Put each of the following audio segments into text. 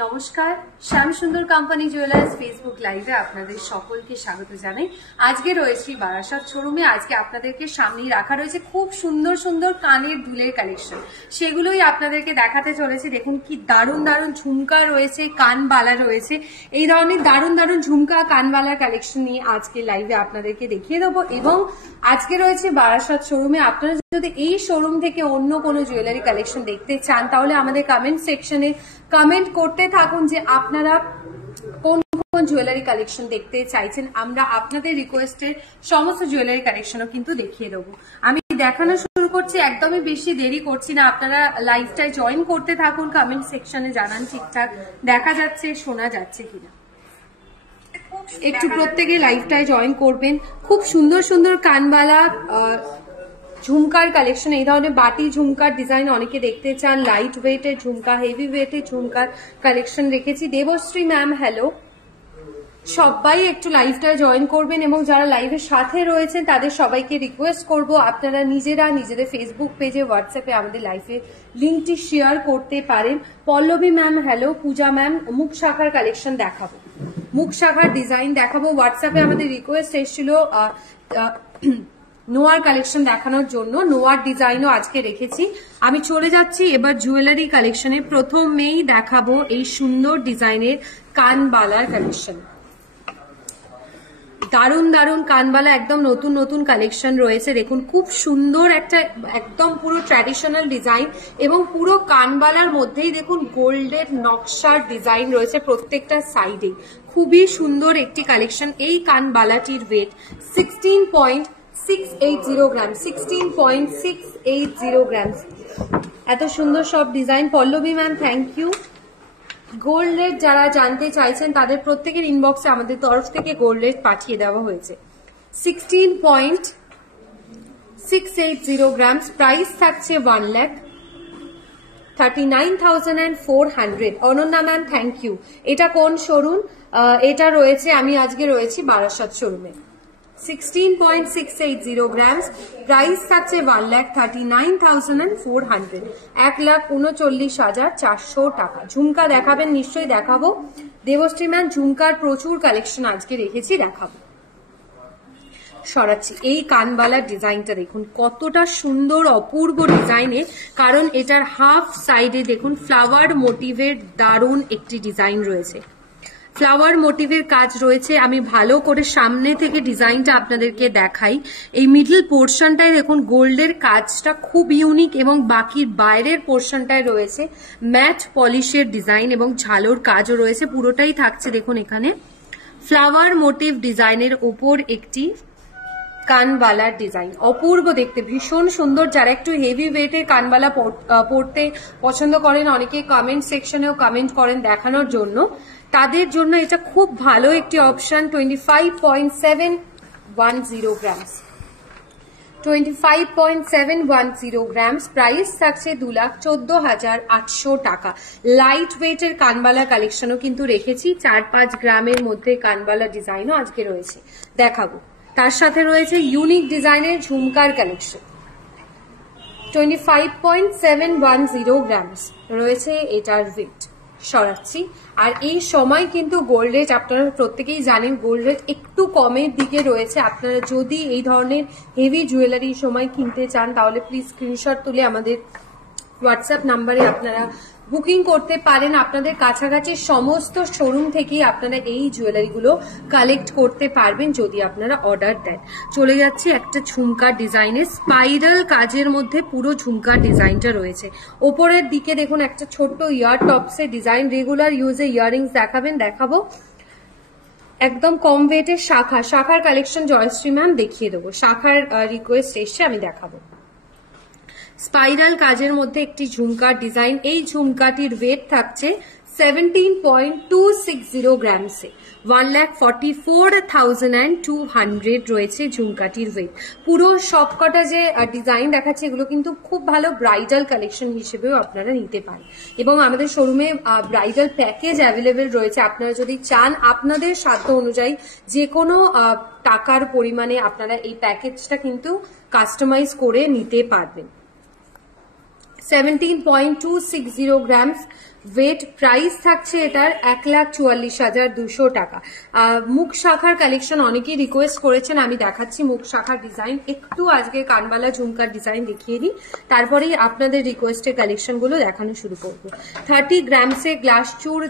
নমস্কার, শ্যাম সুন্দর company jewellers Facebook লাইভে আপনাদের সকলকে স্বাগত জানাই। আজকে রয়েছি বারাসাত শোরুমে। আজকে আপনাদেরকে সামনেই রাখা রয়েছে খুব সুন্দর সুন্দর কানের দুলের কালেকশন, সেগুলোই আপনাদেরকে দেখাতে চলেছি। দেখুন কি দারুণ দারুণ ঝুমকা রয়েছে, কানবালা রয়েছে। এই ধরনের দারুণ দারুণ ঝুমকা কানবালার কালেকশন নিয়ে আজকে লাইভে আপনাদেরকে দেখিয়ে দেবো। এবং আজকে রয়েছে বারাসাত শোরুমে। আপনারা যদি এই শোরুম থেকে অন্য কোনো জুয়েলারি কালেকশন দেখতে চান তাহলে আমাদের কমেন্ট সেকশনে কমেন্ট করতে থাকুন যে আপনারা কোন কোন জুয়েলারি কালেকশন দেখতে চাইছেন। আমরা আপনাদের রিকোয়েস্টের সমস্ত জুয়েলারি কালেকশনও কিন্তু দেখিয়ে দেবো। আমি দেখানো শুরু করছি, একদমই বেশি দেরি করছি না। আপনারা লাইভটায় জয়েন করতে থাকুন, কমেন্ট সেকশনে জানান ঠিকঠাক দেখা যাচ্ছে, শোনা যাচ্ছে কিনা। একটু প্রত্যেকে লাইভটায় জয়েন করবেন। খুব সুন্দর সুন্দর কানবালা ঝুমকার কালেকশন, এই ধরনের বাটি ঝুমকার ডিজাইন অনেকে দেখতে চান। লাইট ওয়েটের ঝুমকা, হেভি ওয়েটের ঝুমকার কালেকশন রেখেছি। দেবশ্রী ম্যাম হ্যালো, সবাই একটু লাইভটায় জয়েন করবেন এবং যারা লাইভের সাথে রয়েছেন তাদের সবাইকে রিকোয়েস্ট করব আপনারা নিজেরা নিজেদের ফেসবুক পেজে, হোয়াটসঅ্যাপে আমাদের লাইভের লিঙ্কটি শেয়ার করতে পারেন। পল্লবী ম্যাম হ্যালো, পূজা ম্যাম মুখ শাখার কালেকশন দেখাবো, মুখ শাখার ডিজাইন দেখাবো। হোয়াটসঅ্যাপে আমাদের রিকোয়েস্ট এসেছিল নোয়ার কালেকশন দেখানোর জন্য, নোয়ার ডিজাইনও আজকে রেখেছি। আমি চলে যাচ্ছি এবার জুয়েলারি কালেকশনে। প্রথমেই দেখাবো এই সুন্দর ডিজাইনের কানবালার কালেকশন। দারুণ দারুণ কানবালা, একদম নতুন নতুন কালেকশন রয়েছে। দেখুন খুব সুন্দর একটা একদম পুরো ট্র্যাডিশনাল ডিজাইন এবং পুরো কানবালার মধ্যেই দেখুন গোল্ডের নকশার ডিজাইন রয়েছে প্রত্যেকটা সাইডে। খুবই সুন্দর একটি কালেকশন। এই কানবালাটির ওয়েট 16.680 গ্রাম, 16.680 গ্রাম। এত সুন্দর সব design. Pallavi ma'am thank you. Gold rate যারা জানতে চাইছেন তাদের প্রত্যেকের ইনবক্সে আমাদের তরফ থেকে গোল্ড রেট পাঠিয়ে দেওয়া হয়েছে। 16.680 গ্রাম, প্রাইস থাকছে 1,39,400। Ananya ma'am thank you. এটা কোন শোরুম? এটা রয়েছে, আমি আজকে রয়েছি বারাসাত শোরুমে। 16.680 গ্রাম, প্রাইস থাকছে 1,39,400, 1,39,400 টাকা। ঝুমকা দেখাবেন? নিশ্চয়ই দেখাবো। দেবশ্রী ম্যাম ঝুমকার প্রচুর কালেকশন আজকে রেখেছি, দেখাবো। সরাচ্ছি। এই কানবালার ডিজাইনটা দেখুন কতটা সুন্দর, অপূর্ব ডিজাইনের, কারণ এটার হাফ সাইডে দেখুন ফ্লাওয়ার মোটিভের দারুণ একটি ডিজাইন রয়েছে। ফ্লাওয়ার মোটিভের কাজ রয়েছে। আমি ভালো করে সামনে থেকে ডিজাইনটা আপনাদেরকে দেখাই। এই মিডল পোর্শনটায় দেখুন গোল্ডের কাজটা খুব ইউনিক এবং বাকি বাইরের পোর্শনটায় রয়েছে ম্যাট পলিশের ডিজাইন এবং ঝালোর কাজও রয়েছে। পুরোটাই থাকছে দেখুন এখানে ফ্লাওয়ার মোটিভ ডিজাইনের উপর একটি কানবালার ডিজাইন। অপূর্ব দেখতে, ভীষণ সুন্দর। যারা একটু হেভি ওয়েটের কানবালা পড়তে পছন্দ করেন, অনেকে কমেন্ট সেকশনেও কমেন্ট করেন দেখানোর জন্য, তাদের জন্য এটা খুব ভালো একটি অপশন। 25.710 গ্রাম, 25.710 গ্রাম, প্রাইস থাকছে 2,14,800 টাকা। লাইট ওয়েটের কানবালা কালেকশনও কিন্তু রেখেছি। 4-5 গ্রামের মধ্যে কানবালা ডিজাইনও আজকে রয়েছে, দেখাবো। তার সাথে রয়েছে ইউনিক ডিজাইনের ঝুমকার কালেকশন। 25.710 গ্রাম রয়েছে এটার ওয়েট। সরাচ্ছি। আর এই সময় কিন্তু গোল্ড রেট আপনারা প্রত্যেকেই জানেন গোল্ড রেট একটু কমের দিকে রয়েছে। আপনারা যদি এই ধরনের হেভি জুয়েলারি সময় কিনতে চান তাহলে প্লিজ স্ক্রিনশট তুলে আমাদের হোয়াটসঅ্যাপ নাম্বারে আপনারা বুকিং করতে পারেন। আপনাদের কাছাকাছি সমস্ত শোরুম থেকেই আপনারা এই জুয়েলারিগুলো কালেক্ট করতে পারবেন যদি আপনারা অর্ডার দেন। চলে যাচ্ছি একটা ঝুমকার ডিজাইনে, স্পাইরাল কাজের মধ্যে পুরো ঝুমকার ডিজাইনটা রয়েছে। ওপরের দিকে দেখুন একটা ছোট্ট ইয়ার টপসের ডিজাইন। রেগুলার ইউজে ইয়াররিংস দেখাবেন? দেখাবো। একদম কম ওয়েটের শাখার কালেকশন জয়শ্রী ম্যাম দেখিয়ে দেবো। শাখার রিকোয়েস্ট এসছে, আমি দেখাবো। স্পাইরাল কাজের মধ্যে একটি ঝুমকার ডিজাইন। এই ঝুমকাটির ওয়েট থাকছে 17.260 গ্রামসে, 1,44,200 রয়েছে ঝুমকাটির ওয়েট। পুরো সবকটা যে ডিজাইন দেখাচ্ছে এগুলো কিন্তু খুব ভালো ব্রাইডাল কালেকশন হিসেবেও আপনারা নিতে পারেন এবং আমাদের শোরুমে ব্রাইডাল প্যাকেজ অ্যাভেলেবেল রয়েছে। আপনারা যদি চান আপনাদের সাধ্য অনুযায়ী যে কোনো টাকার পরিমাণে আপনারা এই প্যাকেজটা কিন্তু কাস্টমাইজ করে নিতে পারবেন। 17.260 grams, ওয়েট প্রাইস থাকছে এটার 1,44,200 টাকা। মুখ শাখার কালেকশন অনেকেই রিকোয়েস্ট করেছেন, আমি দেখাচ্ছি মুখ শাখার ডিজাইন। একটু আজকে কানবালা ঝুমকার ডিজাইন দেখিয়ে দিই, তারপরেই আপনাদের রিকোয়েস্টের কালেকশন গুলো দেখানো শুরু করবো। 30 গ্রামসে গ্লাস চুর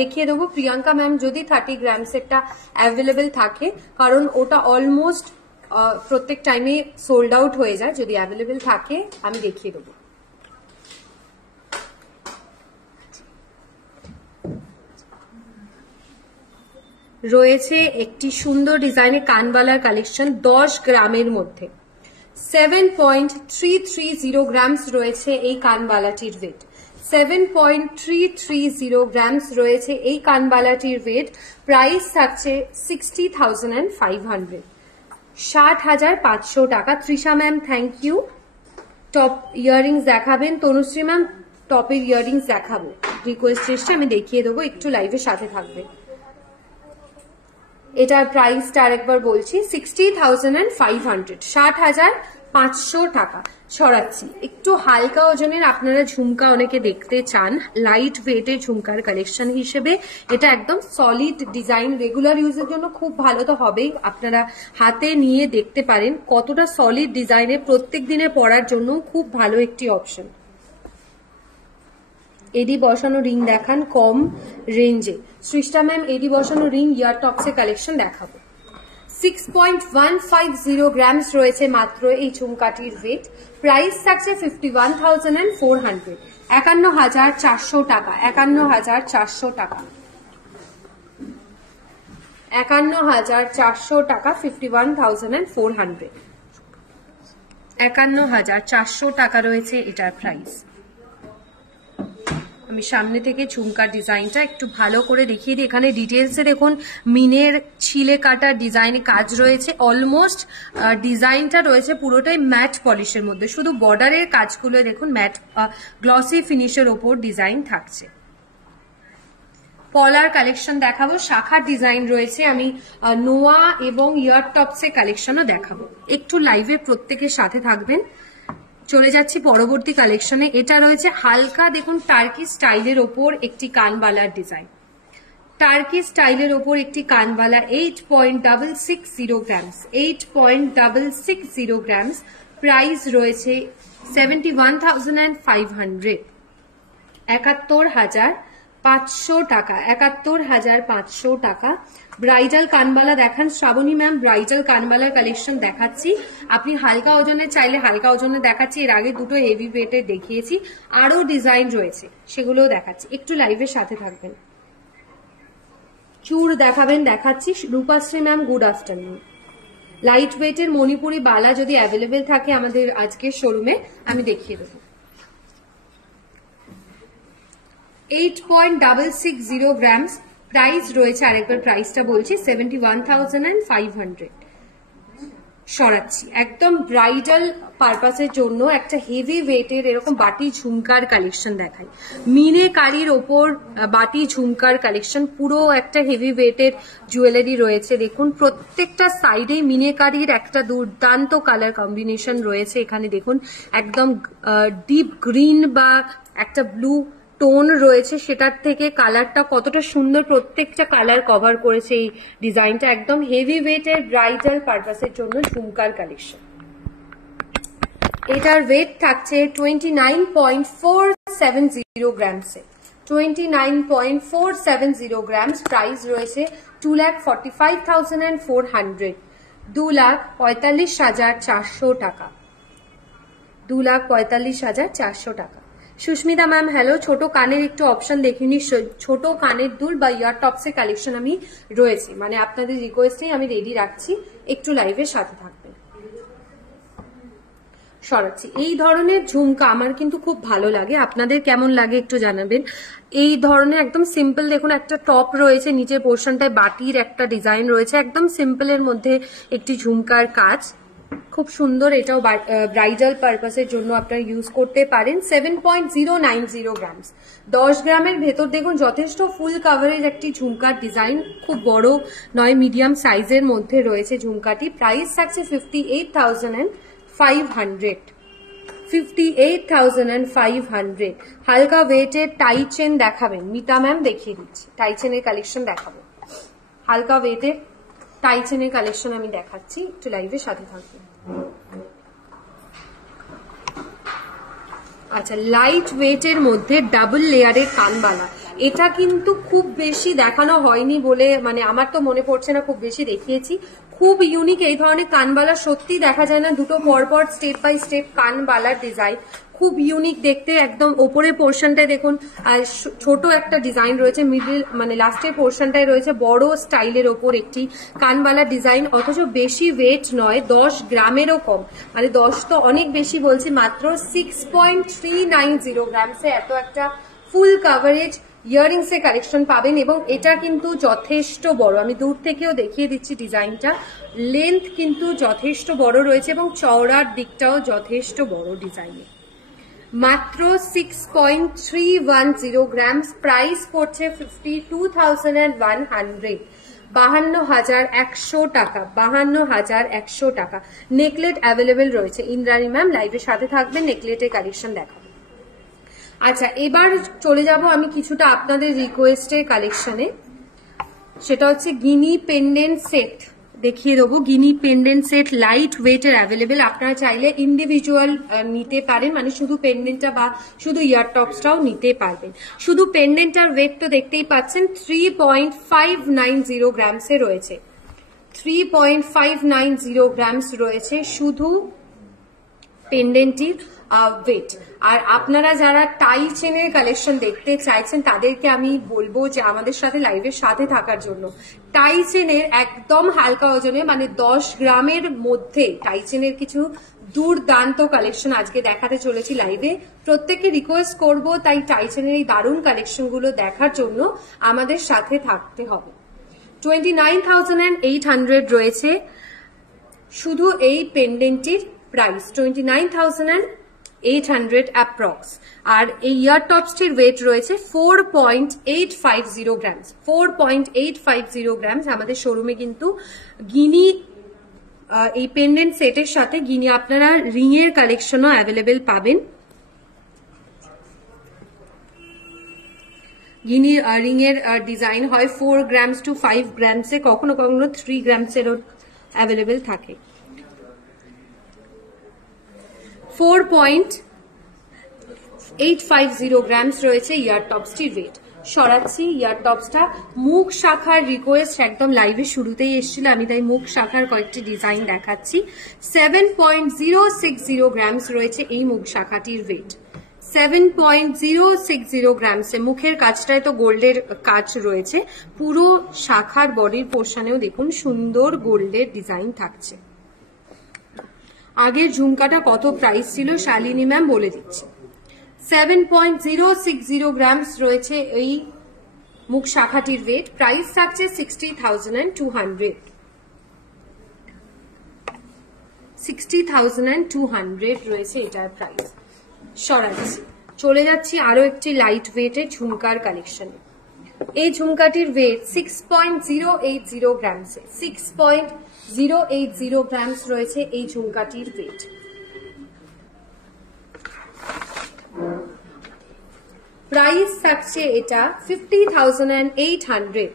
দেখিয়ে দেবো প্রিয়াঙ্কা ম্যাম, যদি 30 গ্রামসেরটা অ্যাভেলেবেল থাকে, কারণ ওটা অলমোস্ট প্রত্যেক টাইমে সোল্ড আউট হয়ে যায়। যদি অ্যাভেলেবেল থাকে আমি দেখিয়ে দেবো। রয়েছে একটি সুন্দর ডিজাইনের কানবালার কালেকশন 10 গ্রামের মধ্যে। 7.330 গ্রামস রয়েছে এই কানবালাটির ওয়েট। 7.330 গ্রামস রয়েছে এই কানবালাটির ওয়েট। প্রাইস থাকছে 60,500, 60,500 টাকা। Trisha ma'am thank you. Top earrings দেখাবেন? তনুশ্রী ম্যাম টপের ইয়াররিংস দেখাবো, রিকোয়েস্ট এসছে, আমি দেখিয়ে দেবো, একটু লাইভের সাথে থাকবে। এটার প্রাইসটা আরেকবার বলছি, 60,500, 60,500 টাকা। সরাচ্ছি একটু হালকা ওজনের, আপনারা ঝুমকা অনেকে দেখতে চান লাইট ওয়েটের ঝুমকার কালেকশন হিসেবে। এটা একদম সলিড ডিজাইন, রেগুলার ইউজের জন্য খুব ভালো তো হবেই। আপনারা হাতে নিয়ে দেখতে পারেন কতটা সলিড ডিজাইনে, প্রত্যেক দিনে পরার জন্য খুব ভালো একটি অপশন। এডি বসানো রিং দেখান কম রেঞ্জে। সৃষ্টা ম্যাম এডি বসানো রিং ইয়ার টপসের কালেকশন দেখাবো। 6.150 গ্রামস রয়েছে মাত্র এই ঝুমকাটির ওয়েট। প্রাইস থাকছে 51,400, 51,400 টাকা, 51,400 টাকা, 51,400 টাকা, 51,400, 51,400 টাকা রয়েছে এটার প্রাইস। আমি সামনে থেকে ঝুমকার ডিজাইনটা একটু ভালো করে দেখিয়ে দিই। এখানে ডিটেলসে দেখুন মিনের ছিলে কাটার ডিজাইনে কাজ রয়েছে। অলমোস্ট ডিজাইনটা রয়েছে পুরোটাই ম্যাট পলিশের মধ্যে, শুধু বর্ডারের কাজগুলো দেখুন ম্যাট গ্লসি ফিনিশের ওপর ডিজাইন থাকছে। পলার কালেকশন দেখাবো, শাখার ডিজাইন রয়েছে, আমি নোয়া এবং ইয়ার টপসের কালেকশনও দেখাবো। একটু লাইভে প্রত্যেকের সাথে থাকবেন। চলে যাচ্ছি পরবর্তী কালেকশনে। এটা রয়েছে হালকা দেখুন টার্কি স্টাইলের ওপর একটি কানবালার ডিজাইন। টার্কি স্টাইলের ওপর একটি কানবালা, 8.660 গ্রামস, 8.660 গ্রামস। প্রাইস রয়েছে 71,500, 71,500 টাকা, 71,500 টাকা। ব্রাইডাল কানবালা দেখান শ্রাবণী ম্যাম। ব্রাইডাল কানবালার কালেকশন দেখাচ্ছি, আপনি হালকা ওজনের চাইলে হালকা ওজনে দেখাচ্ছি। এর আগে দুটো হেভি ওয়েটের দেখিয়েছি, আরো ডিজাইন রয়েছে সেগুলোও দেখাচ্ছি। একটু লাইভের সাথে থাকবেন। চুর দেখাবেন? দেখাচ্ছি। Rupashree ma'am good afternoon. Light ওয়েটের মণিপুরি বালা যদি অ্যাভেলেবেল থাকে আমাদের আজকের শোরুমে আমি দেখিয়ে দেবো। 8.660 গ্রামস। প্রাইস রয়েছে, আরেকবার প্রাইসটা বলছি, 71,500। সরাচ্ছি একদম ব্রাইডাল পারপাসের জন্য একটা হেভি ওয়েটের এরকম বাটি ঝুমকার কালেকশন দেখাই। মিনে কারির ওপর বাটি ঝুমকার কালেকশন, পুরো একটা হেভি ওয়েটের জুয়েলারি রয়েছে। দেখুন প্রত্যেকটা সাইডে মিনে কারির একটা দুর্দান্ত কালার কম্বিনেশন রয়েছে। এখানে দেখুন একদম ডিপ গ্রিন বা একটা ব্লু টোন রয়েছে, সেটার থেকে কালারটা কতটা সুন্দর, প্রত্যেকটা কালার কভার করেছে এই ডিজাইনটা। একদম হেভি ওয়েটের ব্রাইডাল পারপাসের জন্য ঝুমকার কালেকশন। এটার ওয়েট থাকছে 29.470 গ্রামসে, 29.470 গ্রামস। প্রাইস রয়েছে 2,45,400, 2,45,400 টাকা, 2,45,400 টাকা। Susmita ma'am hello. ছোট কানের একটু অপশন দেখিনি, ছোট কানের দুল বা ইয়ার টপসের কালেকশন আমি রয়েছে, মানে আপনাদের রিকোয়েস্টেই আমি রেডি রাখছি, একটু লাইভের সাথে থাকবেন। সরাচ্ছি। এই ধরনের ঝুমকা আমার কিন্তু খুব ভালো লাগে, আপনাদের কেমন লাগে একটু জানাবেন। এই ধরনের একদম সিম্পল দেখুন একটা টপ রয়েছে, নিচের পোর্শনটায় বাটির একটা ডিজাইন রয়েছে, একদম সিম্পলের মধ্যে একটি ঝুমকার কাজ, খুব সুন্দর। এটাও ব্রাইডাল পারপাসের জন্য আপনারা ইউজ করতে পারেন। 7.090 গ্রামস, 10 গ্রামের ভেতর দেখুন যথেষ্ট ফুল কাভারেজ একটি ঝুমকার ডিজাইন, খুব বড় নয় মিডিয়াম সাইজের মধ্যে রয়েছে ঝুমকাটি। প্রাইস থাকছে 58,500, 58,500। হালকা ওয়েটের টাই চেন দেখাবেন? মিতা ম্যাম দেখিয়ে দিচ্ছি, টাই চেনের কালেকশন দেখাবো। হালকা ওয়েটের টাই চেনের কালেকশন আমি দেখাচ্ছি, একটু লাইভের সাথে থাকবেন। আচ্ছা, লাইট ওয়েটের মধ্যে ডাবল লেয়ারের কানবালা, এটা কিন্তু খুব বেশি দেখানো হয়নি বলে, মানে আমার তো মনে পড়ছে না খুব বেশি দেখিয়েছি। খুব ইউনিক এই ধরনের কানবালা সত্যি দেখা যায় না, দুটো পরপর স্টেপ বাই স্টেপ কানবালার ডিজাইন খুব ইউনিক দেখতে। একদম ওপরের পোর্শনটায় দেখুন ছোট একটা ডিজাইন রয়েছে, মিডল মানে লাস্টের পোর্শনটায় রয়েছে বড় স্টাইলের ওপর একটি কানবালা ডিজাইন, অথচ বেশি ওয়েট নয়, 10 গ্রামেরও কম, মানে 10 তো অনেক বেশি বলছি, মাত্র 6.390 গ্রামসে এত একটা ফুল কাভারেজ ইয়াররিংস এর কালেকশন পাবেন। এবং এটা কিন্তু যথেষ্ট বড়, আমি দূর থেকেও দেখিয়ে দিচ্ছি ডিজাইনটা, লেন্থ কিন্তু যথেষ্ট বড় রয়েছে এবং চওড়ার দিকটাও যথেষ্ট বড় ডিজাইনে। মাত্র 6.310 গ্রামস, প্রাইস পড়ছে 52,100, 52,100 টাকা, 52,100 টাকা। নেকলেট অ্যাভেলেবেল রয়েছে। ইন্দ্রাণী ম্যাম লাইভের সাথে থাকবেন, নেকলেটের কালেকশন দেখাবো। আচ্ছা, এবার চলে যাব আমি কিছুটা আপনাদের রিকোয়েস্টের কালেকশনে, সেটা হচ্ছে গিনি পেন্ডেন্ট সেট দেখিয়ে দেবো। গিনি পেন্ডেন্ট সেট লাইট ওয়েটের অ্যাভেলেবেল, আপনারা চাইলে ইন্ডিভিজুয়াল নিতে পারেন, মানে শুধু পেন্ডেন্টটা বা শুধু ইয়ার টপসটাও নিতে পারবেন। শুধু পেন্ডেন্টটার ওয়েট তো দেখতেই পাচ্ছেন 3.590 গ্রামসে রয়েছে, 3.590 গ্রামস রয়েছে শুধু পেন্ডেন্টটির ওয়েট। আর আপনারা যারা টাই চেনের কালেকশন দেখতে চাইছেন তাদেরকে আমি বলবো যে আমাদের সাথে লাইভের সাথে থাকার জন্য। টাই চেনের একদম হালকা ওজনে, মানে 10 গ্রামের মধ্যে টাই চেনের কিছু দুর্দান্ত কালেকশন আজকে দেখাতে চলেছি লাইভে। প্রত্যেককে রিকোয়েস্ট করব তাই টাই চেনের এই দারুণ কালেকশনগুলো দেখার জন্য আমাদের সাথে থাকতে হবে। 29,800 রয়েছে শুধু এই পেন্ডেন্টটির প্রাইস, 29,800 অ্যাপ্রক্স। আর এই ইয়ার টপসটির ওয়েট রয়েছে 4.850 গ্রামস, 4.850 গ্রামস। আমাদের শোরুমে কিন্তু গিনি এই পেন্ডেন্ট সেটের সাথে গিনি আপনারা রিং এর কালেকশনও অ্যাভেলেবেল পাবেন। গিনি রিং এর ডিজাইন হয় 4 গ্রামস টু 5 গ্রামসে, কখনো কখনো 3 গ্রামসেরও অ্যাভেলেবেল থাকে। 4.850 গ্রামস রয়েছে ইয়ার টপসটির ওয়েট। সরাচ্ছি ইয়ার টপসটা, মুখ শাখার রিকোয়েস্ট একদম লাইভের শুরুতেই এসেছিল, আমি তাই মুখ শাখার কয়েকটি ডিজাইন দেখাচ্ছি। 7.060 গ্রামস রয়েছে এই মুখ শাখাটির ওয়েট, 7.060 গ্রামসে। মুখের কাজটায় তো গোল্ডের কাজ রয়েছে, পুরো শাখার বডির পোর্শনেও দেখুন সুন্দর গোল্ডের ডিজাইন থাকছে। আগের ঝুমকাটা কত প্রাইস ছিল শালিনী ম্যাম বলে দিচ্ছে। 7.060 গ্রামস রয়েছে এই মুখ শাখাটির ওয়েট, প্রাইস থাকছে 60,200, 60,200 রয়েছে এটার প্রাইস। সরাচ্ছি, চলে যাচ্ছি আরো একটি লাইট ওয়েটের ঝুমকার কালেকশনে। এই ঝুমকাটির ওয়েট 6.080 গ্রামসে, 6.080 গ্রামস রয়েছে এই ঝুমকাটির ওয়েট। প্রাইস থাকছে এটা 50,800,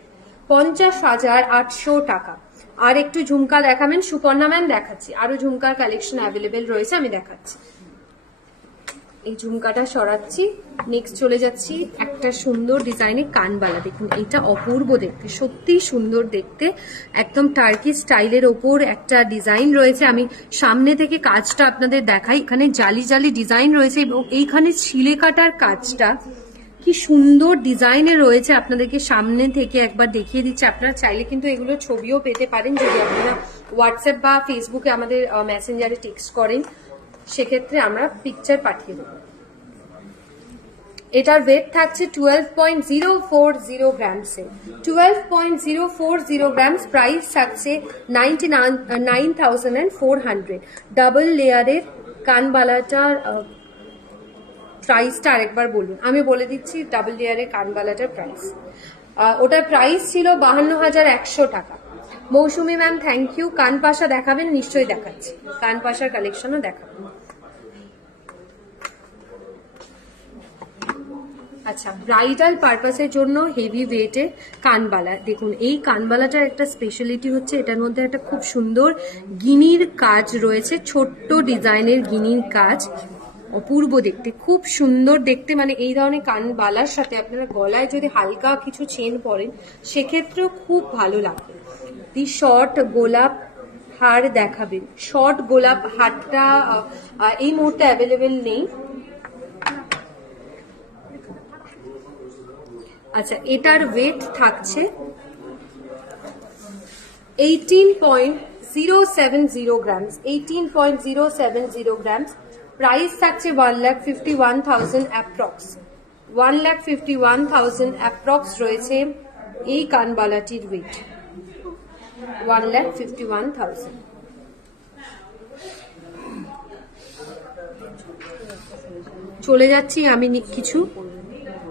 50,800 টাকা। আর একটু ঝুমকা দেখাবেন সুপর্ণা ম্যাম? দেখাচ্ছি, আরো ঝুমকার কালেকশন অ্যাভেলেবেল রয়েছে, আমি দেখাচ্ছি। এই ঝুমকাটা সরাচ্ছি, নেক্সট চলে যাচ্ছি একটা সুন্দর ডিজাইনের কানবালা। দেখুন এটা অপূর্ব দেখতে, সত্যি সুন্দর দেখতে, একদম টার্কি স্টাইলের ওপর একটা ডিজাইন রয়েছে। আমি সামনে থেকে কাজটা আপনাদের দেখাই, এখানে জালি জালি ডিজাইন রয়েছে এবং এইখানে ছিলে কাটার কাজটা কি সুন্দর ডিজাইনে রয়েছে, আপনাদেরকে সামনে থেকে একবার দেখিয়ে দিচ্ছি। আপনারা চাইলে কিন্তু এগুলো ছবিও পেতে পারেন যদি আপনারা হোয়াটসঅ্যাপ বা ফেসবুকে আমাদের মেসেঞ্জারে টেক্সট করেন, সেক্ষেত্রে আমরা পিকচার পাঠিয়ে দেবো। এটার ওয়েট থাকছে 12.040 গ্রামসে, 12.040 গ্রামস। প্রাইস থাকছে 99,400। ডাবল লেয়ারের কানবালাটার প্রাইসটা আরেকবার বলুন, আমি বলে দিচ্ছি। ডাবল লেয়ারের কানবালাটার প্রাইস, ওটার প্রাইস ছিল 52,100 টাকা। মৌসুমী ম্যাম থ্যাংক ইউ। কানপাশা দেখাবেন? নিশ্চয়ই দেখাচ্ছি, কানপাশার কালেকশনও দেখাবেন। আচ্ছা, ব্রাইডাল পারপাসের জন্য হেভি ওয়েটের কানবালা। দেখুন এই কানবালাটার একটা স্পেশালিটি হচ্ছে এটার মধ্যে একটা খুব সুন্দর গিনির কাজ রয়েছে, ছোট্ট ডিজাইনের গিনির কাজ, অপূর্ব দেখতে, খুব সুন্দর দেখতে। মানে এই ধরনের কানবালার সাথে আপনারা গলায় যদি হালকা কিছু চেন পরেন সেক্ষেত্রেও খুব ভালো লাগবে। দি শর্ট গোলাপ হার দেখাবেন। শর্ট গোলাপ হারটা এই মুহূর্তে অ্যাভেলেবেল নেই। আচ্ছা, এটার ওয়েট থাকছে 18.070 গ্রামস, 18.070 গ্রামস। প্রাইস থাকছে 1,51,000 অ্যাপ্রক্স, 1,51,000 অ্যাপ্রক্স রয়েছে এই কানবালাটির ওয়েট, 1,51,000। চলে যাচ্ছি আমি কিছু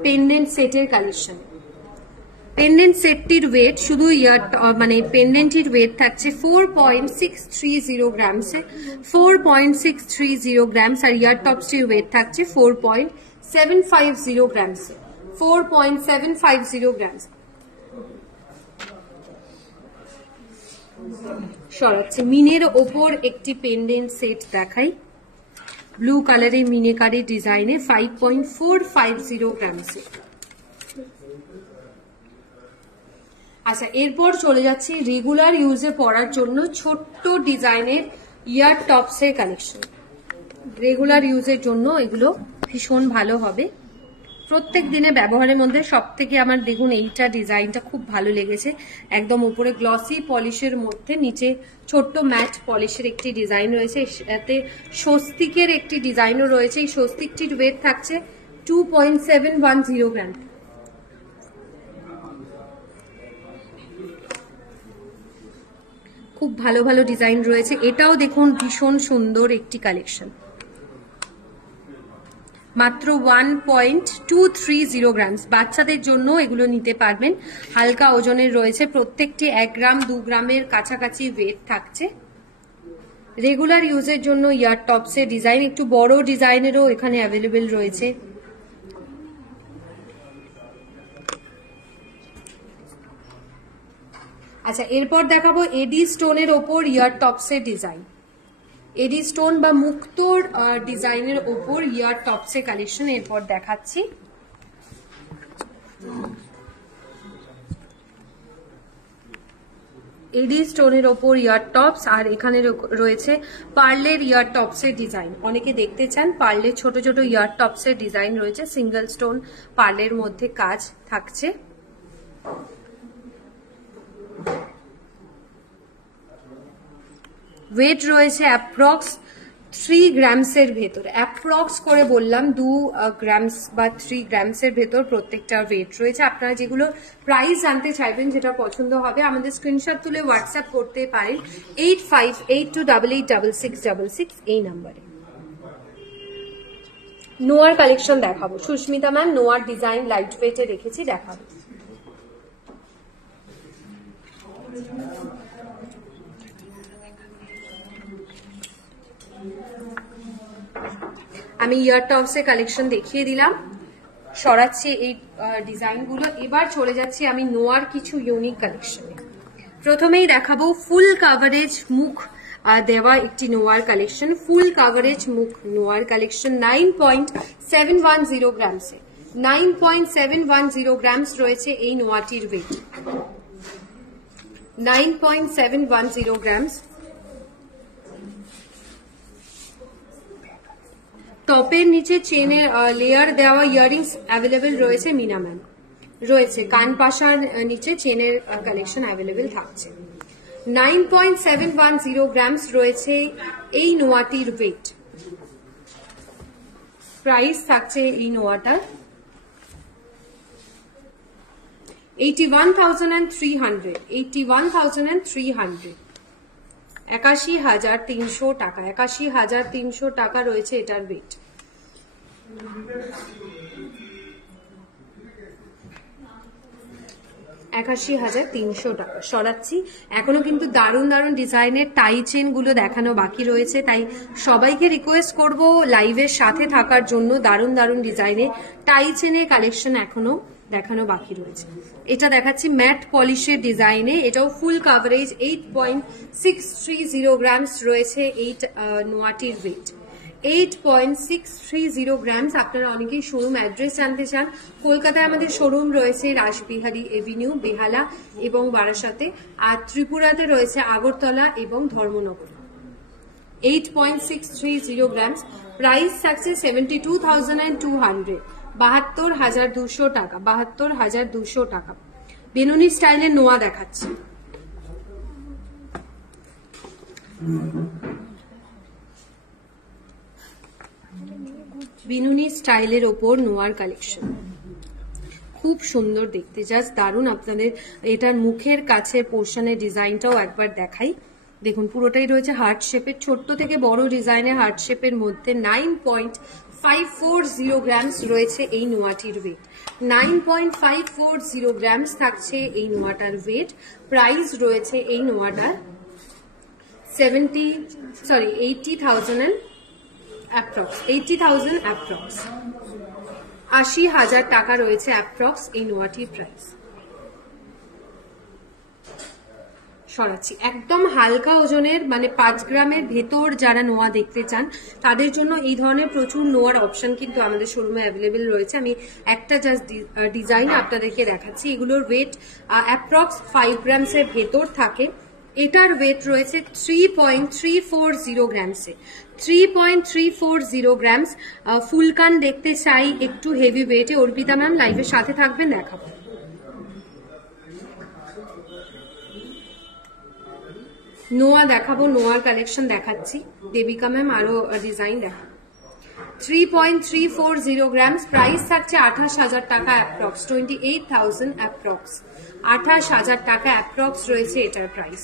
পেন্ডেন্ট সেটের কালেকশন। পেন্ডেন্ট সেটটির ওয়েট শুধু মানে পেন্ডেন্টের ওয়েট থাকছে 4.630 গ্রামসে, 4.630 গ্রামস। আর ইয়ার টপসটির ওয়েট থাকছে 4.750 গ্রামসে, 4.750 গ্রামস। সরাচ্ছে মিনের ওপর একটি পেন্ডেন্ট সেট দেখাই, ব্লু কালারের মিনেকারি ডিজাইনে 5.450 গ্রামসে। আচ্ছা, এরপর চলে যাচ্ছে রেগুলার ইউজে পরার জন্য ছোট্ট ডিজাইনের ইয়ার টপসের কালেকশন। রেগুলার ইউজের জন্য এগুলো ভীষণ ভালো হবে, প্রত্যেক দিনে ব্যবহারের মধ্যে। সব থেকে আমার দেখুন এইটা ডিজাইনটা খুব ভালো লেগেছে, একদম উপরে গ্লসি পলিশের মধ্যে নিচে ছোট্ট ম্যাট পলিশের একটি ডিজাইন রয়েছে, এতে স্বস্তিকের একটি ডিজাইনও রয়েছে। এই স্বস্তিকটির ওয়েট থাকছে 2.710 গ্রাম। খুব ভালো ভালো ডিজাইন রয়েছে, এটাও দেখুন ভীষণ সুন্দর একটি কালেকশন, মাত্র 1.230 গ্রামস। বাচ্চাদের জন্য এগুলো নিতে পারবেন, হালকা ওজনের রয়েছে, প্রত্যেকটি 1 গ্রাম 2 গ্রামের কাছাকাছি ওয়েট থাকছে। রেগুলার ইউজের জন্য ইয়ার টপসের ডিজাইন, একটু বড় ডিজাইনেরও এখানে অ্যাভেলেবেল রয়েছে। আচ্ছা, এরপর দেখাবো এডি স্টোনের ওপর ইয়ার টপসের ডিজাইন। এডি স্টোন বা মুক্তোর ডিজাইনের ওপর ইয়ার টপসের কালেকশন এরপর দেখাচ্ছি। এডি স্টোনের ওপর ইয়ার টপস, আর এখানে রয়েছে পার্লের ইয়ার টপসের ডিজাইন। অনেকে দেখতে চান পার্লের ছোট ছোট ইয়ার টপসের ডিজাইন রয়েছে, সিঙ্গেল স্টোন পার্লের মধ্যে কাজ থাকছে। ওয়েট রয়েছে অ্যাপ্রক্স 3 গ্রামসের ভেতর, অ্যাপ্রক্স করে বললাম 2 গ্রামস বা 3 গ্রামসের ভেতর প্রত্যেকটা ওয়েট রয়েছে। আপনারা যেগুলো প্রাইস জানতে চাইবেন, যেটা পছন্দ হবে, আমাদের স্ক্রিনশট তুলে হোয়াটসঅ্যাপ করতে পারেন 8582886666 এই নাম্বারে। নোয়ার কালেকশন দেখাবো, সুস্মিতা ম্যাম নোয়ার ডিজাইন লাইট ওয়েটে রেখেছি, দেখাবো। আমি ইয়ার টপসের কালেকশন দেখিয়ে দিলাম, সরাচ্ছি এই ডিজাইনগুলো। এবার চলে যাচ্ছি আমি নোয়ার কিছু ইউনিক কালেকশনে। প্রথমেই দেখাবো ফুল কাভারেজ মুখ দেওয়া একটি নোয়ার কালেকশন, ফুল কাভারেজ মুখ নোয়ার কালেকশন 9.710 গ্রামসে, 9.710 গ্রামস রয়েছে এই নোয়াটির ওয়েট, 9.710 গ্রামস। টপের নিচে চেনের লেয়ার দেওয়া ইয়ারিংস অ্যাভেলেবেল রয়েছে, মিনা ম্যাম রয়েছে, কান পাশার নিচে চেনের কালেকশন অ্যাভেলেবেল থাকছে। 9.710 গ্রামস রয়েছে এই নোয়াটির ওয়েট। প্রাইস থাকছে এই নোয়াটার 81,300, 81,300, 81,300 টাকা, 81,300 টাকা রয়েছে এটার ওয়েট। 81,300 টাকা। সরাচ্ছি, এখনো কিন্তু দারুণ দারুণ ডিজাইনের টাই চেন গুলো দেখানো বাকি রয়েছে, তাই সবাইকে রিকোয়েস্ট করব লাইভের সাথে থাকার জন্য। দারুণ দারুণ ডিজাইনের টাই চেনের কালেকশন এখনো দেখানো বাকি রয়েছে। এটা দেখাচ্ছি ম্যাট পলিশের ডিজাইনে, এটাও ফুল কাভারেজ, 8.630 গ্রামস রয়েছে এই নোয়াটির ওয়েট, 8.630 গ্রামস। আপনারা অনেকেই শোরুম অ্যাড্রেস জানতে চান। কলকাতায় আমাদের শোরুম রয়েছে রাসবিহারী এভিনিউ, বেহালা এবং বারাসাতে, আর ত্রিপুরাতে রয়েছে আগরতলা এবং ধর্মনগর। 8.630 গ্রামস, প্রাইস থাকছে 72,200, 72,200 টাকা, 72,200 টাকা। বেনুনি স্টাইলের নোয়া দেখাচ্ছে। বেনুনি স্টাইলের ওপর নোয়ার কালেকশন খুব সুন্দর দেখতে, জাস্ট দারুণ। আপনাদের এটার মুখের কাছের পোর্শনের ডিজাইনটাও একবার দেখাই। দেখুন পুরোটাই রয়েছে হার্ট শেপের, ছোট্ট থেকে বড় ডিজাইনের হার্ট শেপের মধ্যে। 9.540 গ্রামস রয়েছে এই নোয়াটির ওয়েট, 9.540 গ্রামস থাকছে এই নোয়াটার ওয়েট। প্রাইস রয়েছে এই নোয়াটার 80,000 অ্যাপ্রক্স, 80,000 অ্যাপ্রক্স, 80,000 টাকা রয়েছে অ্যাপ্রক্স এই নোয়াটির প্রাইস। সরাচ্ছি, একদম হালকা ওজনের, মানে 5 গ্রামের ভেতর যারা নোয়া দেখতে চান তাদের জন্য এই ধরনের প্রচুর নোয়ার অপশন কিন্তু আমাদের শোরুমে অ্যাভেলেবেল রয়েছে। আমি একটা জাস্ট ডিজাইন আপনাদেরকে দেখাচ্ছি। এগুলোর ওয়েট অ্যাপ্রক্স 5 গ্রামসের ভেতর থাকে। এটার ওয়েট রয়েছে 3.340 গ্রামসে, 3.340 গ্রামস। ফুলকান দেখতে চাই একটু হেভি ওয়েটে। অর্পিতা ম্যাম লাইভের সাথে থাকবেন, দেখাবো। নোয়া দেখাবো, নোয়ার কালেকশন দেখাচ্ছি। দেবিকা ম্যাম আরো ডিজাইন দেখাবো। 3.340 গ্রামস, প্রাইস থাকছে 28,000 টাকা অ্যাপ্রক্স, 28,000 অ্যাপ্রক্স, 28,000 টাকা অ্যাপ্রক্স রয়েছে এটার প্রাইস।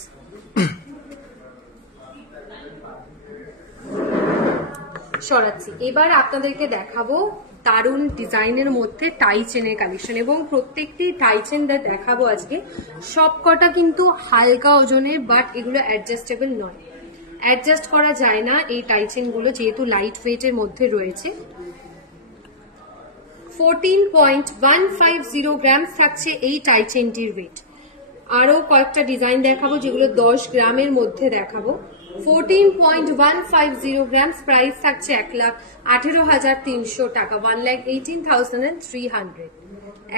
সরাচ্ছি, এবার আপনাদেরকে দেখাবো দারুণ ডিজাইনের মধ্যে টাই চেনের কালেকশন, এবং প্রত্যেকটি টাই চেন দেখাবো আজকে সবকটা কিন্তু হালকা ওজনের, বাট এগুলো অ্যাডজাস্টেবল নয়, অ্যাডজাস্ট করা যায় না এই টাই চেন গুলো, যেহেতু লাইট ওয়েটের মধ্যে রয়েছে। 14.150 গ্রামস থাকছে এই টাই চেনটির ওয়েট। আরো কয়েকটা ডিজাইন দেখাবো যেগুলো 10 গ্রামের মধ্যে দেখাবো। 14.150 গ্রামস, প্রাইস থাকছে 1,18,300 টাকা, 1,18,300,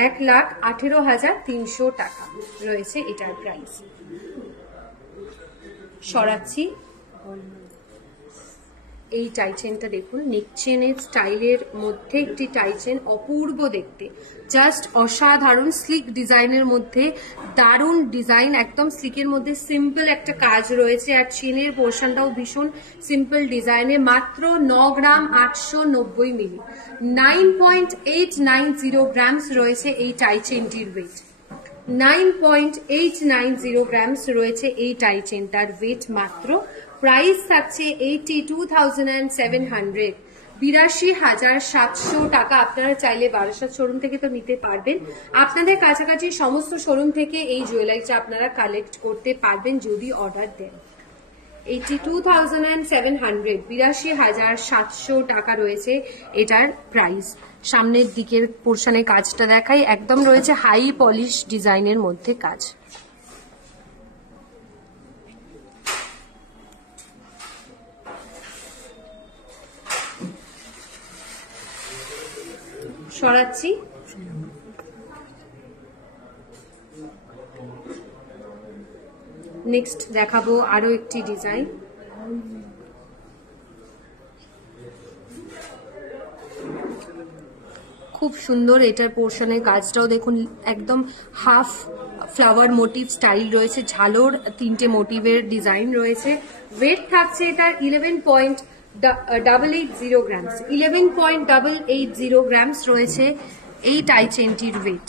1,18,300 টাকা রয়েছে এটার প্রাইস। সরাচ্ছি, এই টাই চেনটা দেখুন, নেক চেনের স্টাইলের মধ্যে একটি টাই চেন, অপূর্ব দেখতে, জাস্ট অসাধারণ। স্লিক ডিজাইনের মধ্যে দারুণ ডিজাইন, একদম স্লিকের মধ্যে সিম্পল একটা কাজ রয়েছে, আর চেনের পোর্শনটাও ভীষণ সিম্পল ডিজাইনে। মাত্র 9 গ্রাম 890 মিলি, 9.890 গ্রামস রয়েছে এই টাই চেনটির ওয়েট, 9.890 গ্রামস রয়েছে এই টাই চেনটার ওয়েট মাত্র। প্রাইস থাকছে 82,700, 82,700 টাকা। আপনারা চাইলে বারাসাত শোরুম থেকে তো নিতে পারবেন, আপনাদের কাছাকাছি সমস্ত শোরুম থেকে এই জুয়েলারিটা আপনারা কালেক্ট করতে পারবেন যদি অর্ডার দেন। 82,700, 82,700 টাকা রয়েছে এটার প্রাইস। সামনের দিকের পোর্শনে কাজটা দেখাই, একদম রয়েছে হাই পলিশ ডিজাইনের মধ্যে কাজ। সরাচ্ছি, নেক্সট দেখাবো আরো একটি ডিজাইন। খুব সুন্দর এটার পোর্শনের কাজটাও দেখুন, একদম হাফ ফ্লাওয়ার মোটিভ স্টাইল রয়েছে, ঝালোর 3টে মোটিভের ডিজাইন রয়েছে। ওয়েট থাকছে এটার 11.880 গ্রামস, 11.880 গ্রামস রয়েছে এই টাই চেনটির ওয়েট,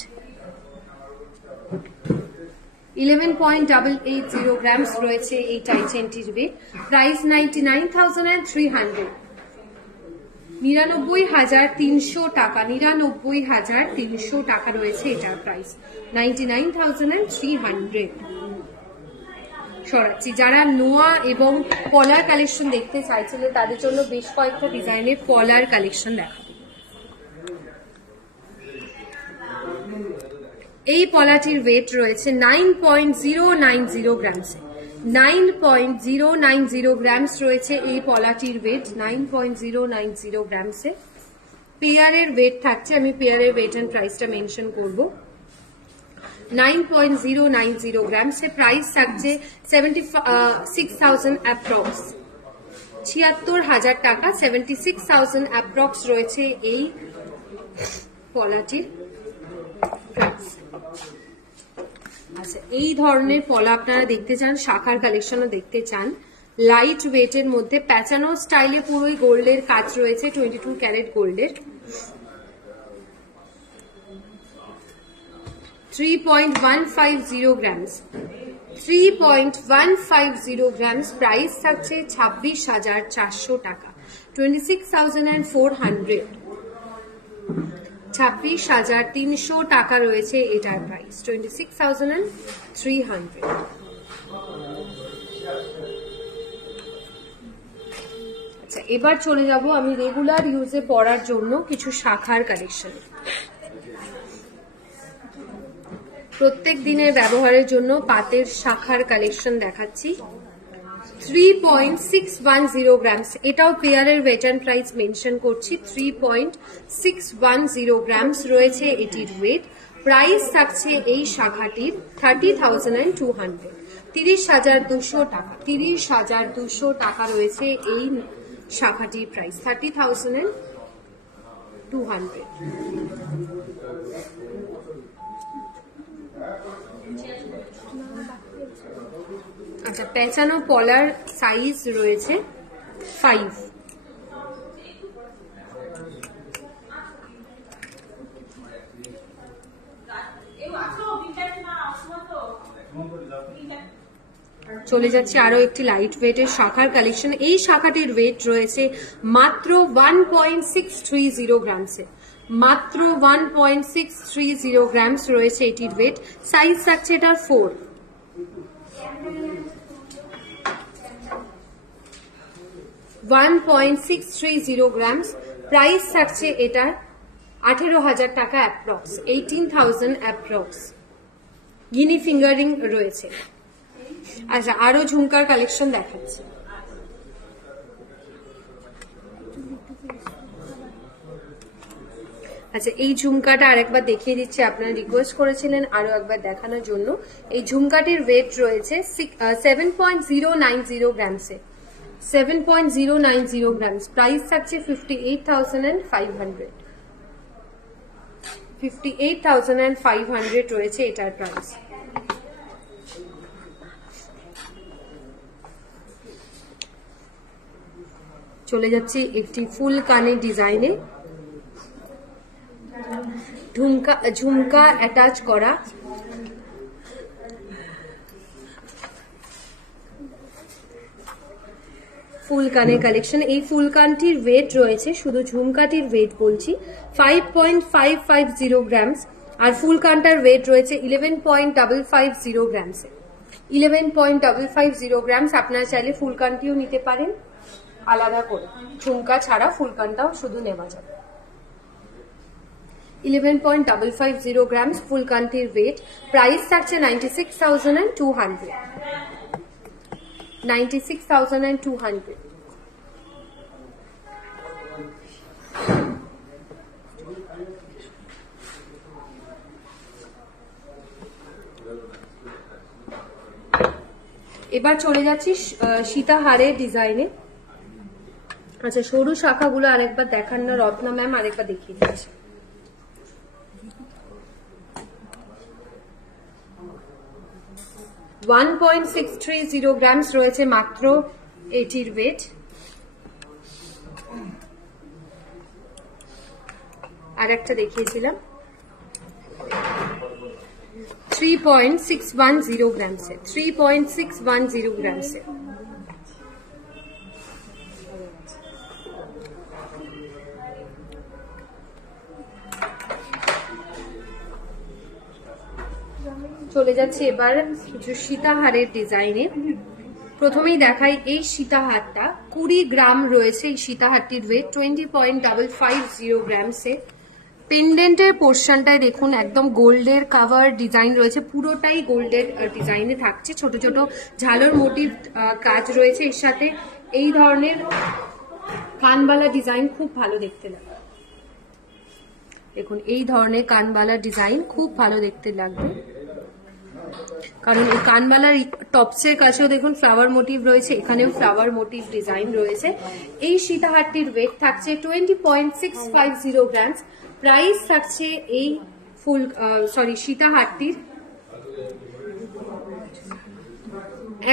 11.880 গ্রামস রয়েছে এই টাই চেনটির ওয়েট। প্রাইস 99,300, 99,300 টাকা, 99,300 টাকা রয়েছে এটার প্রাইস, 99,300। সরাচ্ছি, যারা নোয়া এবং পলার কালেকশন দেখতে চাইছিলেন তাদের জন্য বেশ কয়েকটা ডিজাইনের পলার কালেকশন দেখাবো। এই পলাটির ওয়েট রয়েছে 9.090 গ্রামসে, 9.090 গ্রামস রয়েছে এই পলাটির ওয়েট, 9.090 গ্রামসে। পেয়ারের ওয়েট থাকছে, আমি পেয়ারের ওয়েট এন্ড প্রাইসটা মেনশন করব। 9.090 গ্রামসে প্রাইস থাকছে 76,000 অ্যাপ্রক্স, 76,000 টাকা, 76,000 অ্যাপ্রক্স রয়েছে এই পলাটির প্রাইস। আচ্ছা, এই ধরনের পলা আপনারা দেখতে চান, শাখার কালেকশনও দেখতে চান, লাইট ওয়েটের মধ্যে প্যাচানো স্টাইলে পুরোই গোল্ডের কাজ রয়েছে, 22 ক্যারেট গোল্ডের, 3.150 গ্রামস, 3.150 গ্রামস। প্রাইস থাকছে 26,400 টাকা, 26,400, 26,300 টাকা রয়েছে এটার প্রাইস, 26,300। আচ্ছা, এবার চলে যাব আমি রেগুলার ইউজে পরার জন্য কিছু শাখার কালেকশন, প্রত্যেক দিনের ব্যবহারের জন্য পাতের শাখার কালেকশন দেখাচ্ছি। 3.610 গ্রামস, এটাও পেয়ারের ওয়েট এন্ড প্রাইস মেনশন করছি, 3.610 গ্রামস রয়েছে এটির ওয়েট। প্রাইস থাকছে এই শাখাটির 30,200, 30,200 টাকা, 30,200 টাকা রয়েছে এই শাখাটির প্রাইস, 30,200। আচ্ছা, পেঁচানো পলার সাইজ রয়েছে 5, চলে যাচ্ছে আরো একটি লাইট ওয়েটের শাখার কালেকশন। এই শাখাটির ওয়েট রয়েছে মাত্র 1.630 গ্রামসে, মাত্র 1.630 গ্রামস রয়েছে এটির ওয়েট। সাইজ থাকছে এটার 4, 1.630 গ্রামস। প্রাইস থাকছে এটার 18,000 টাকা অ্যাপ্রক্স, 18,000 অ্যাপ্রক্স। গিনি ফিঙ্গারিং রয়েছে। আচ্ছা, আরো ঝুমকার কালেকশন দেখাচ্ছি। আচ্ছা, এই ঝুমকাটা আরেকবার দেখিয়ে দিচ্ছি, আপনারা রিকোয়েস্ট করেছিলেন আরো একবার দেখানোর জন্য। এই ঝুমকাটির ওয়েট রয়েছে 7.090 গ্রামসে, 7.090 গ্রামস। প্রাইস থাকছে 58,500, 58,500 রয়েছে এটার প্রাইস। চলে যাচ্ছে একটি ফুল কানের ডিজাইনে, ঝুমকা অ্যাটাচ করা, ফুল কানের কালেকশন। এই ফুল কানটির ওয়েট রয়েছে, শুধু ঝুমকাটির ওয়েট বলছি, 5.550 গ্রামস, আর ফুল কানটার ওয়েট রয়েছে 11.550 গ্রামসে, 11.550 গ্রামস। আপনারা চাইলে ফুল কানটিও নিতে পারেন আলাদা করে, ঝুমকা ছাড়া ফুল কানটাও শুধু নেওয়া যাবে। 11.550 গ্রামস ফুল কানটির ওয়েট। প্রাইস থাকছে 96,200, 96,200। এবার চলে যাচ্ছি সীতাহারের ডিজাইনে। আচ্ছা, সরু শাখাগুলো আরেকবার দেখান না রত্না ম্যাম, আরেকবার দেখিয়ে দিচ্ছি। $1.630 গ্রামস রয়েছে মাত্র এটির ওয়েট। আর একটা দেখিয়েছিলাম 3.610 গ্রামসে, 3.610 গ্রামসে। চলে যাচ্ছে এবার কিছু সীতাহারের ডিজাইনে। প্রথমেই দেখাই এই সীতাহারটা, 20 গ্রাম রয়েছে এই সীতাহারটির ওয়েট, 20.550 গ্রামসে। পেন্ডেন্টের পোর্শনটায় দেখুন একদম গোল্ডের কাভার ডিজাইন রয়েছে, পুরোটাই গোল্ডের ডিজাইনে থাকছে, ছোট ছোট ঝালর মোটিভ কাজ রয়েছে এর সাথে। এই ধরনের কানবালা ডিজাইন খুব ভালো দেখতে লাগে, দেখুন এই ধরনের কানবালা ডিজাইন খুব ভালো দেখতে লাগবে, কারণ এই কানবালার টপসের কাছেও দেখুন ফ্লাওয়ার মোটিভ রয়েছে, এখানেও ফ্লাওয়ার মোটিভ ডিজাইন রয়েছে। এই সীতাহারটির ওয়েট থাকছে 20.650 গ্রাম। প্রাইস থাকছে এই সীতাহারটির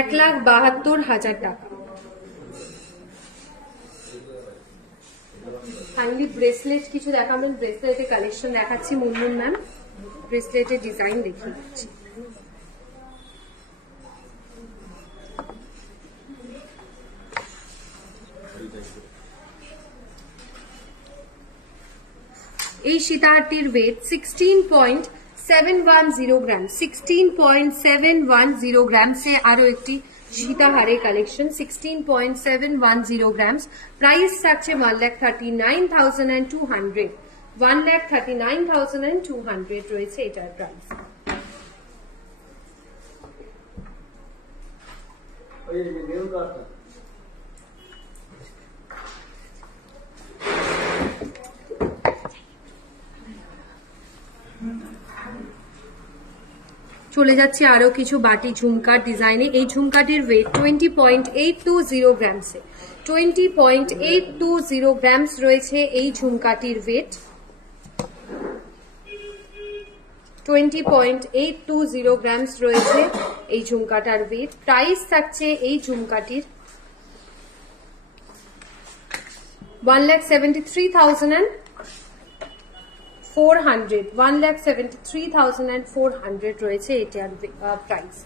1,72,000 টাকা। ফাইনালি ব্রেসলেট কিছু দেখাবেন, ব্রেসলেটের কালেকশন দেখাচ্ছি মুনমুন ম্যাম, ব্রেসলেটের ডিজাইন দেখিয়ে দিচ্ছি। এই সীতাহারটির ওয়েট 16.710 গ্রাম, 16.710 গ্রামসে আরো একটি সীতাহারের কালেকশন, 16.710 গ্রামস। প্রাইস থাকছে 1,39,200, 1,39,200 রয়েছে এটার প্রাইস। চলে যাচ্ছে আরো কিছু বাটি ঝুমকার ডিজাইনে। এই ঝুমকাটির ওয়েট 20.820 গ্রামসে, 20.820 গ্রামস রয়েছে এই ঝুমকাটির ওয়েট, 20.820 গ্রামস রয়েছে এই ঝুমকাটার ওয়েট। প্রাইস থাকছে এই ঝুমকাটির 1,73,400, 1,73,400 রয়েছে এটার প্রাইস।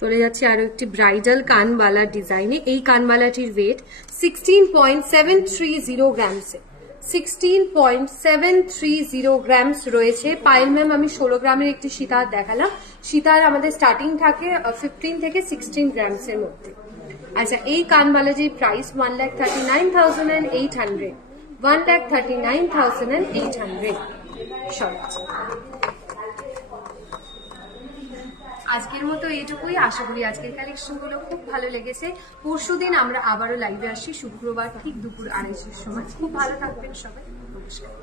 চলে যাচ্ছে আরো একটি ব্রাইডাল কানবালা ডিজাইনে। এই কানবালাটির ওয়েট 16.730 গ্রামসে, 16.730 গ্রামস রয়েছে। পায়েল ম্যাম আমি 16 গ্রামের একটি সীতাহার দেখালাম, সীতাহার আমাদের স্টার্টিং থাকে 15 থেকে 16 গ্রামসের মধ্যে। আচ্ছা এই কানবালাজির প্রাইস 1,39,800, 1,39,800 সব। আজকের মতো এইটুকুই, আশা করি আজকের কালেকশন গুলো খুব ভালো লেগেছে। পরশুদিন আমরা আবারও লাইভে আসি শুক্রবার ঠিক দুপুর 2:30টার সময়। খুব ভালো থাকবেন সবাই, নমস্কার।